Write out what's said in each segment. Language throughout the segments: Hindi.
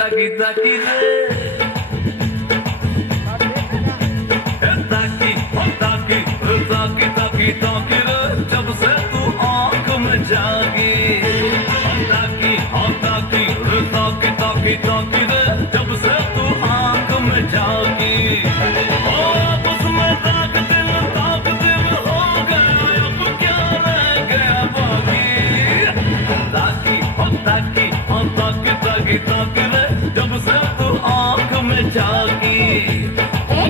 ताकी ताकी रे ताकी ताकी ताकी ताकी ताकी रे जब से तू आंख में जागी ताकी ताकी ताकी ताकी ताकी रे जब से तू आंख में जागी बस में ताक दिल हो गया अब क्या रह गया बाकी ताकी ताकी ताकी ताकी ताकी रे जब से तू आंख में जागी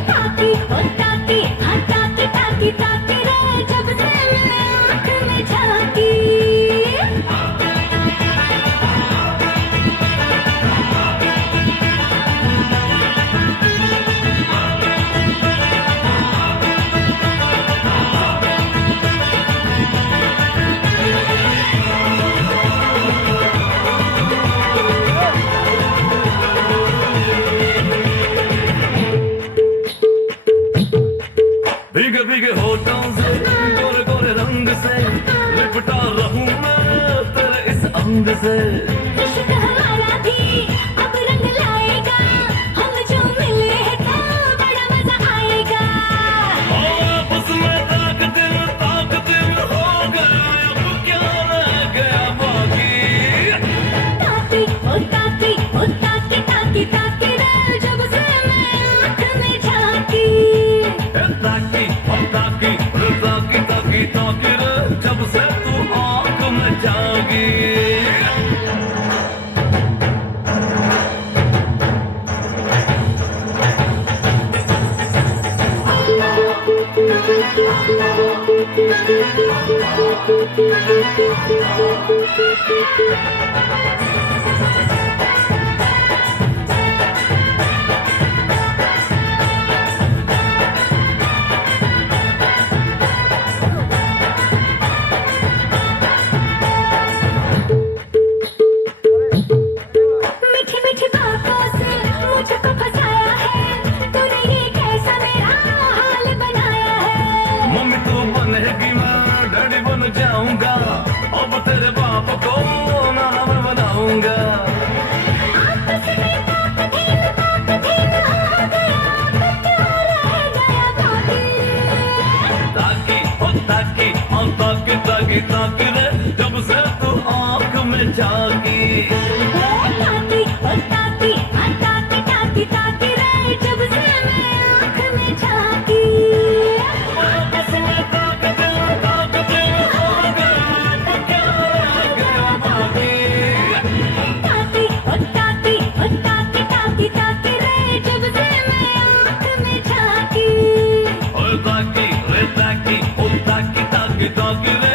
ताकी ताकी ताकी ताकी ताकी रे जब से मैं आँख में झांकी भीगे भीगे होठों से गोरे गोरे रंग से लिपटा रहूं मैं तेरे इस अंग से इश्क हमारा भी अब रंग लाएगा हम जो मिले हैं तो बड़ा मजा आएगा बस में ताक दिल हो गया अब क्या रह गया बाकी ताकी ताकी ताकी ताकी ताकी रे जब से मैं आँख में झांकी ताकी ताकी ताकी ताकी ताकी रे जब से तू आंख में जागी मीठी मीठी बातों से मुझको फंसाया है तूने ये कैसा मेरा हाल बनाया है मम्मी तू बनेगी मैं डैडी बन जाऊंगा अब तेरे बाप को नाना मैं बनाऊंगा आपस में ताकदीन हो गया तो क्यों रह गया बाकी ताकी ताकी ताकी ताकी ताकी रे जब से तू आंख में जागी ताकी ताकी ताकी ताकी ताकी रे जब से मैं आँख में झांकी बस में ताक दिल हो गया तो क्या रह गया बाकी ताकी ताकी ताकी ताकी ताकी रे जब से मैं आँख में झांकी ताकी ताकी ताकी ताकी रे